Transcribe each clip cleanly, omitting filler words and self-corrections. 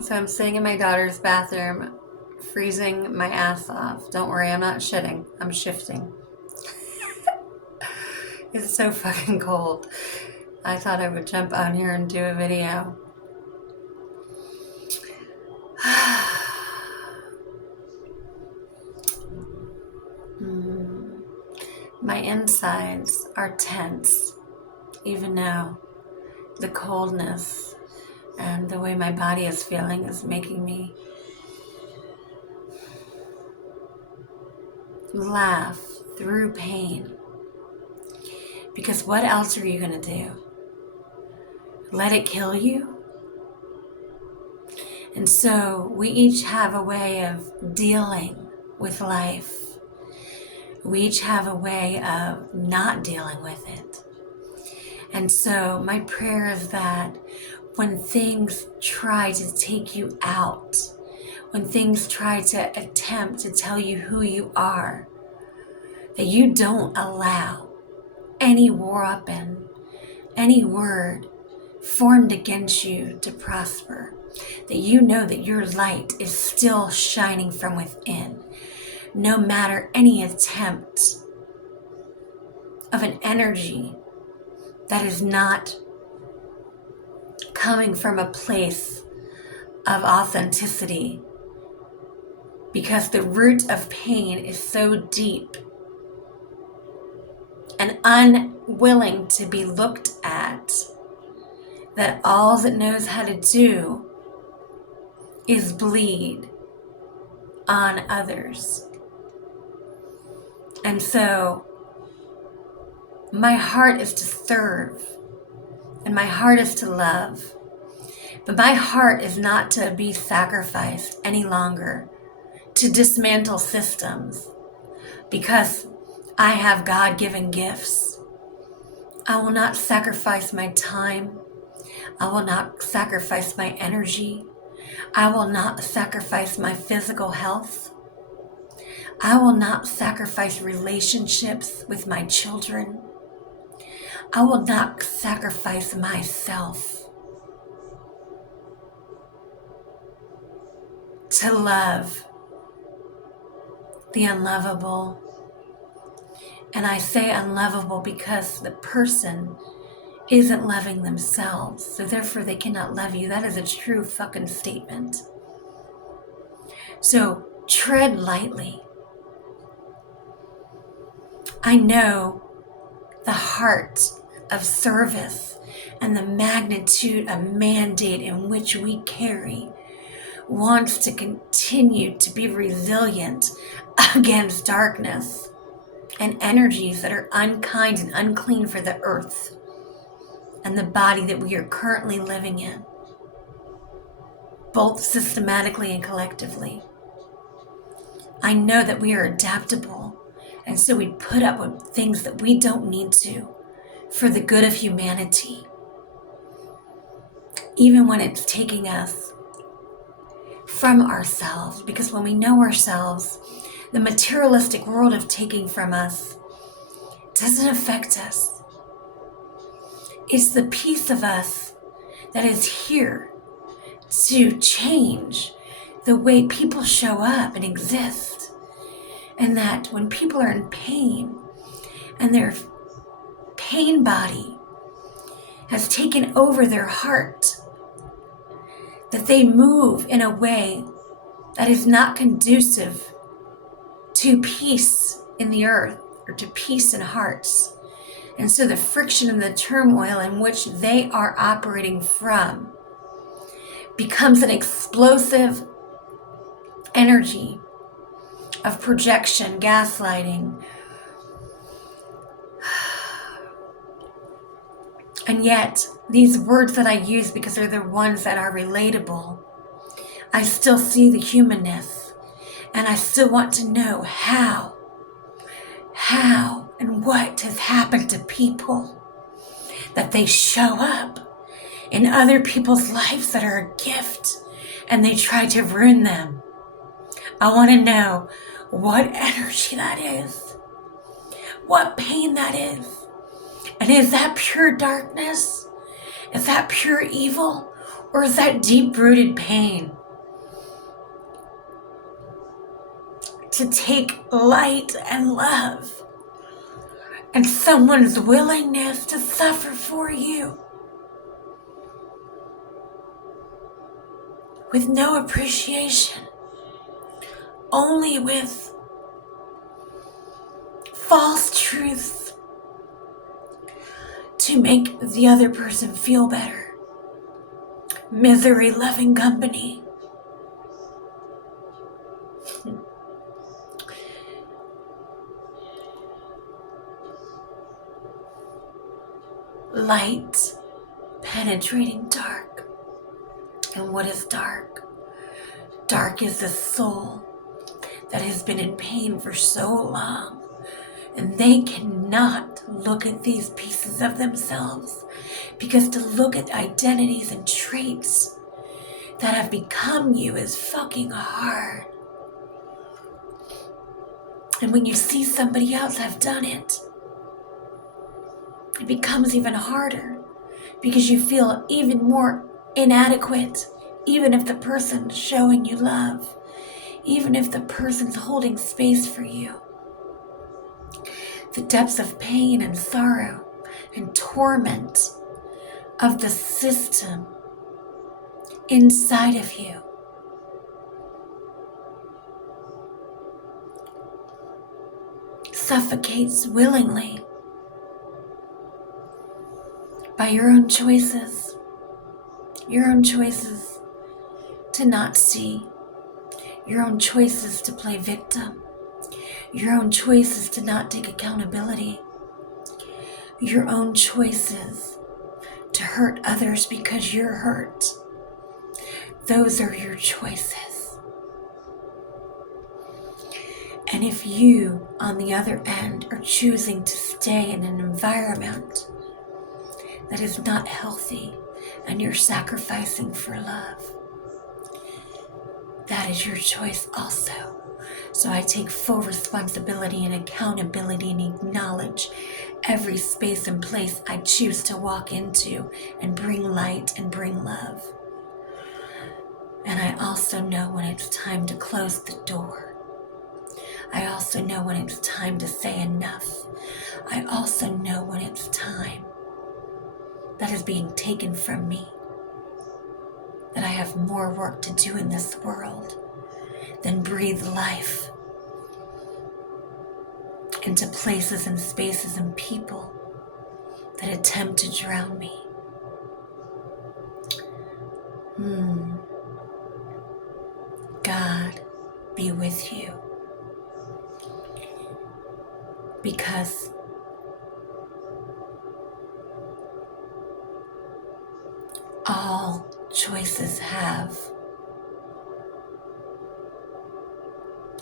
So I'm sitting in my daughter's bathroom, freezing my ass off. Don't worry, I'm not shitting. I'm shifting. It's so fucking cold. I thought I would jump on here and do a video. My insides are tense, even now. The coldness and the way my body is feeling is making me laugh through pain. Because what else are you going to do? Let it kill you? And so we each have a way of dealing with life. We each have a way of not dealing with it. And so my prayer is that when things try to take you out, when things try to attempt to tell you who you are, that you don't allow any weapon, any word formed against you to prosper. That you know that your light is still shining from within, no matter any attempt of an energy that is not coming from a place of authenticity, because the root of pain is so deep and unwilling to be looked at that all it knows how to do is bleed on others. And so my heart is to serve and my heart is to love, but my heart is not to be sacrificed any longer to dismantle systems because I have God-given gifts. I will not sacrifice my time. I will not sacrifice my energy. I will not sacrifice my physical health. I will not sacrifice relationships with my children. I will not sacrifice myself to love the unlovable. And I say unlovable because the person isn't loving themselves, so therefore they cannot love you. That is a true fucking statement. So tread lightly. I know the heart of service and the magnitude of mandate in which we carry wants to continue to be resilient against darkness and energies that are unkind and unclean for the earth and the body that we are currently living in, both systematically and collectively. I know that we are adaptable, and so we put up with things that we don't need to for the good of humanity, even when it's taking us from ourselves, because when we know ourselves, the materialistic world of taking from us doesn't affect us. It's the piece of us that is here to change the way people show up and exist. And that when people are in pain and their pain body has taken over their heart, that they move in a way that is not conducive to peace in the earth or to peace in hearts. And so the friction and the turmoil in which they are operating from becomes an explosive energy of projection, gaslighting. And yet, these words that I use, because they're the ones that are relatable, I still see the humanness. And I still want to know how and what has happened to people that they show up in other people's lives that are a gift and they try to ruin them. I want to know what energy that is, what pain that is, and is that pure darkness? Is that pure evil? Or is that deep-rooted pain to take light and love and someone's willingness to suffer for you with no appreciation, only with false truths to make the other person feel better? Misery loving company. Light penetrating dark. And what is dark? Dark is the soul that has been in pain for so long, and they cannot look at these pieces of themselves, because to look at identities and traits that have become you is fucking hard. And when you see somebody else have done it, it becomes even harder, because you feel even more inadequate, even if the person's showing you love, even if the person's holding space for you. The depths of pain and sorrow and torment of the system inside of you suffocates willingly by your own choices to not see, your own choices to play victim, your own choices to not take accountability, your own choices to hurt others because you're hurt. Those are your choices. And if you, on the other end, are choosing to stay in an environment that is not healthy and you're sacrificing for love, that is your choice also. So I take full responsibility and accountability and acknowledge every space and place I choose to walk into and bring light and bring love. And I also know when it's time to close the door. I also know when it's time to say enough. I also know when it's time that is being taken from me, that I have more work to do in this world than breathe life into places and spaces and people that attempt to drown me. God be with you, because all choices have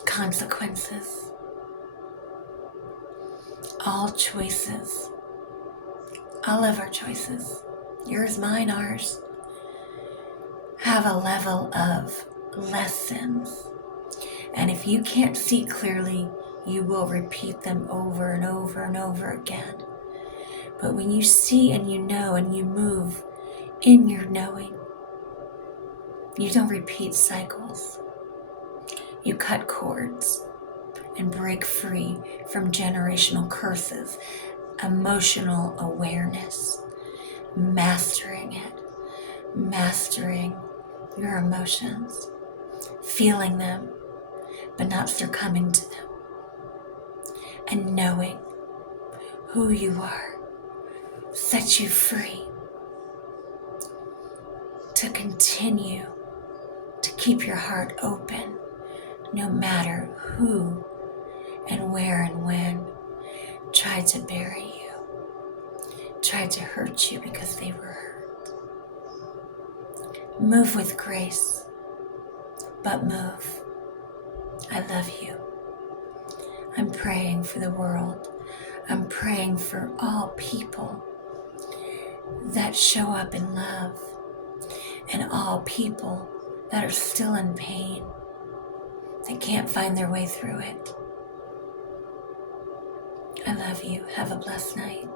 consequences. All choices, all of our choices, yours, mine, ours, have a level of lessons. And if you can't see clearly, you will repeat them over and over and over again. But when you see and you know and you move in your knowing, you don't repeat cycles. You cut cords and break free from generational curses, emotional awareness, mastering it, mastering your emotions, feeling them, but not succumbing to them, and knowing who you are sets you free to continue to keep your heart open, no matter who and where and when tried to bury you, tried to hurt you because they were hurt. Move with grace, but move. I love you. I'm praying for the world. I'm praying for all people that show up in love, and all people that are still in pain, that can't find their way through it. I love you. Have a blessed night.